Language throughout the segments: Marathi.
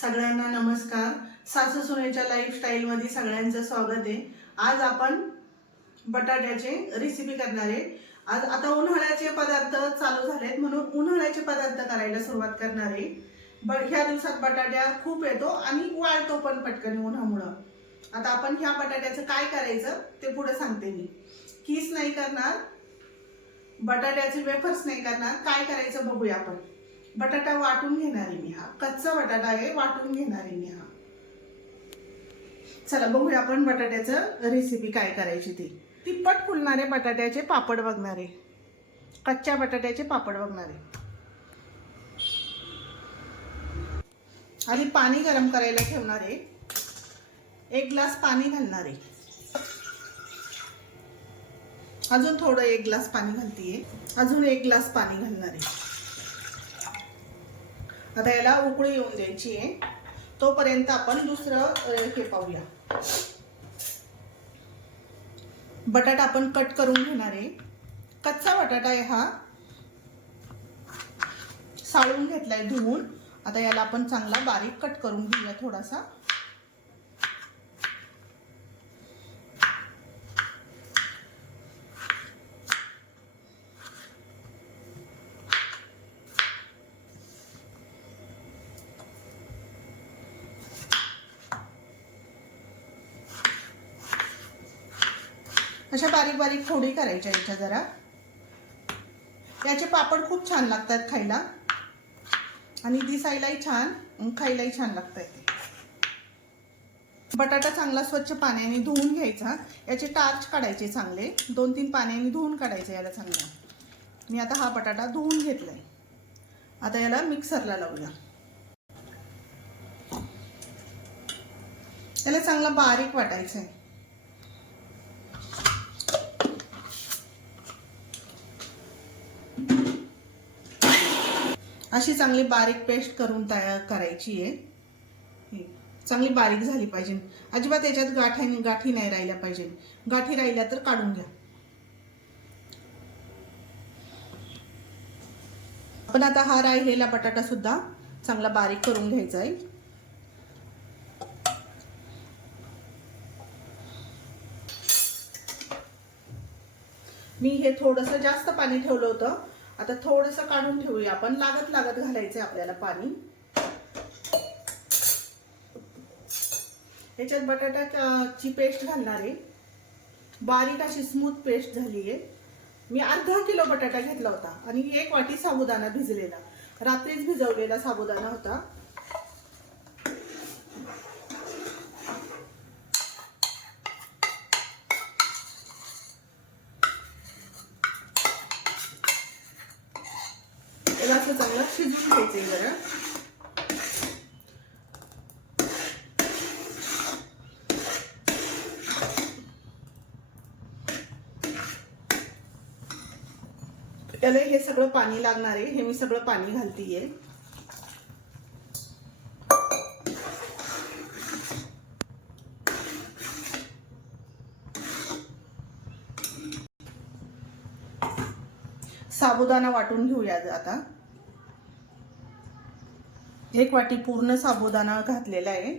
सगळ्यांना नमस्कार. सासू सुनेच्या लाईफस्टाईलमध्ये सगळ्यांचं स्वागत आहे. आज आपण बटाट्याचे रेसिपी करणार आहे. आज आता उन्हाळ्याचे पदार्थ चालू झालेत म्हणून उन्हाळ्याचे पदार्थ करायला सुरुवात करणार आहे. ब ह्या दिवसात बटाट्या खूप येतो आणि वाळतो पण पटकन उन्हामुळं. आता आपण ह्या बटाट्याचं काय करायचं ते पुढे सांगते मी. किस नाही करणार बटाट्याचे वेफर्स नाही करणार काय करायचं बघूया आपण. बटाटा वाटून घेणार आहे मी हा. कच्चा बटाटा आहे वाटून घेणार आहे मी हा. चला बघूया आपण बटाट्याचं रेसिपी काय करायची ती. तिप्पट फुलणारे बटाट्याचे पापड बघणारे. कच्च्या बटाट्याचे पापड बघणारे. आधी पाणी गरम करायला ठेवणार. आहे एक ग्लास पाणी घालणार. आहे अजून थोडं एक ग्लास पाणी घालतीये. अजून एक ग्लास पाणी घालणार. आहे आता याला उकळी येऊन द्यायची आहे. तोपर्यंत आपण दुसरं हे पाहूया. बटाटा आपण कट करून घेणार आहे. कच्चा बटाटा आहे हा. साळून घेतलाय धुवून. आता याला आपण चांगला बारीक कट करून घेऊया थोडासा. अशा बारीक बारीक फोडी करायच्या याच्या जरा. याचे पापड खूप छान लागतात खायला. आणि दिसायलाही छान खायलाही छान लागतात ते. बटाटा चांगला स्वच्छ पाण्याने धुवून घ्यायचा. याचे टार्च काढायचे चांगले. दोन तीन पाण्याने धुवून काढायचे याला चांगला. मी आता हा बटाटा धुवून घेतलाय. आता याला मिक्सरला लावूया. याला चांगला बारीक वाटायचं आहे अशी चांगली बारीक पेस्ट करून तयार करायची आहे. चांगली बारीक झाली पाहिजे. अजिबात याच्यात गाठी गाठी नाही राहिल्या पाहिजे. गाठी राहिल्या तर काढून घ्या. आपण आता हा राहिलेला बटाटा सुद्धा चांगला बारीक करून घ्यायचा आहे. मी हे थोडंसं जास्त पाणी ठेवलं होतं. आता थोडंसं काढून ठेवूया. आपण लागत लागत घालायचं आपल्याला पाणी. याच्यात बटाट्याची पेस्ट घालणार आहे. बारीक अशी स्मूथ पेस्ट झाली आहे. मी अर्धा किलो बटाटा घेतला होता आणि एक वाटी साबुदाणा भिजलेला. रात्रीच भिजवलेला साबुदाणा होता त्याला असं चांगलं शिजून घ्यायचंय जरा. त्याला हे सगळं पाणी लागणार आहे. हे मी सगळं पाणी घालतीये. साबुदाणा वाटून घेऊया आता. एक वाटी पूर्ण साबुदाणा घातलेला आहे.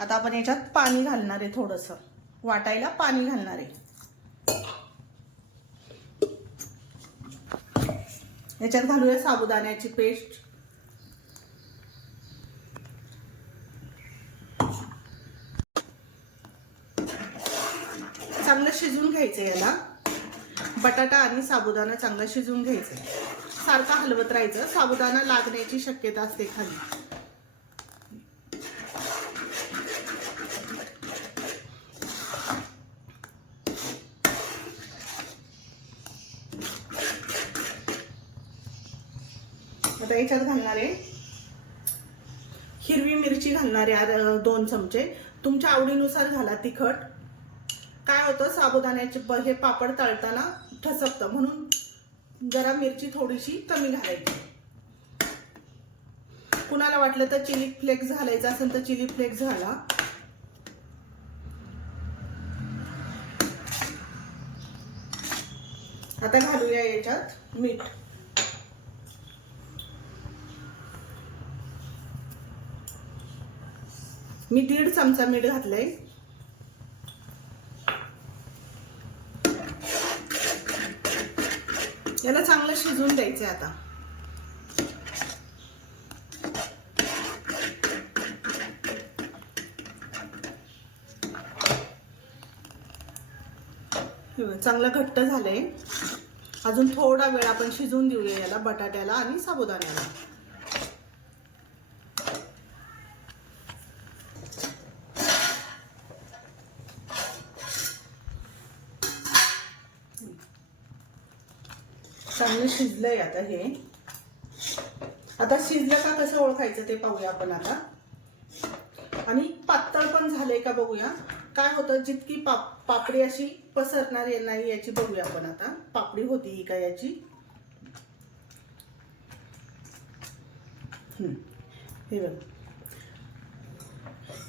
आता आपण याच्यात पाणी घालणार आहे थोडंसं. वाटायला पाणी घालणार आहे. याच्यात घालूया साबुदाण्याची पेस्ट. चांगलं शिजून घ्यायचं याला. बटाटा आणि साबुदाणा चांगला शिजवून घ्यायचं सारखा हलवत राहायचं. साबुदाणा लागण्याची शक्यता असते खाली. आता याच्यात घालणार आहे हिरवी मिरची घालणार आहे दोन चमचे. तुमच्या आवडीनुसार घाला तिखट. काय होतं? साबुदाण्याचे हे पापड तळताना ठसकतं म्हणून जरा मिरची थोडीशी कमी घालायची. कुणाला वाटलं तर चिली फ्लेक्स घालायचं असेल तर चिली फ्लेक्स घाला. आता घालूया याच्यात मीठ. मी दीड चमचा मीठ घातलंय. याला चांगलं शिजून द्यायचं आता. चांगलं घट्ट झालंय. अजून थोडा वेळ आपण शिजवून देऊया याला बटाट्याला आणि साबुदाण्याला. चांगलं शिजलंय आता हे. आता शिजलं का कसं ओळखायचं ते पाहूया आपण आता. आणि पातळ पण झालंय का बघूया. काय होतं जितकी पाप पापडी अशी पसरणार आहे नाही याची बघूया आपण आता. पापडी होती ही का याची? हे बघ.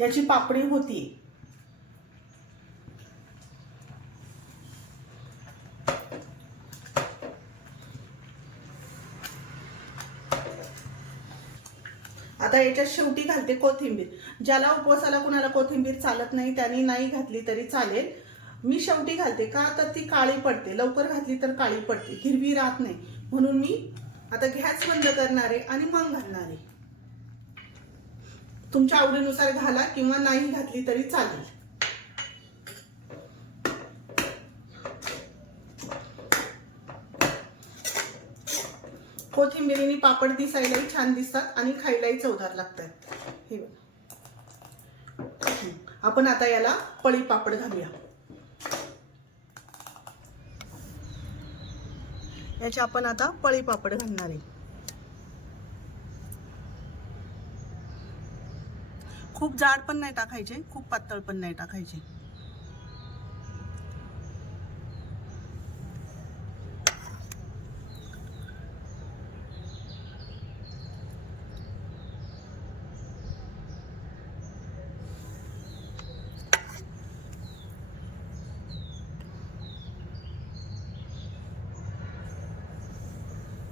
याची पापडी होती. आता याच्यात शेवटी घालते कोथिंबीर. ज्याला उपवासाला कुणाला कोथिंबीर चालत नाही त्यांनी नाही घातली तरी चालेल. मी शेवटी घालते का? तर ती काळी पडते. लवकर घातली तर काळी पडते. हिरवी राहत नाही. म्हणून मी आता गॅस बंद करणार आहे आणि मग घालणार. आहे तुमच्या आवडीनुसार घाला किंवा नाही घातली तरी चालेल. कोथिंबिरीने पापड दिसायलाही छान दिसतात आणि खायलाही चवदार लागतात हे बघा. आपण आता याला पळी पापड घालूया. याचे आपण आता पळी पापड घालणार आहे. खूप जाड पण नाही टाकायचे खूप पातळ पण नाही टाकायचे.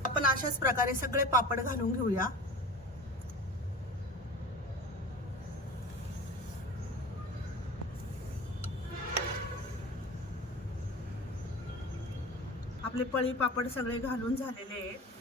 आपण अशाच प्रकारे सगळे पापड घालून घेऊया. आपले पळी पापड सगळे घालून झालेले आहेत.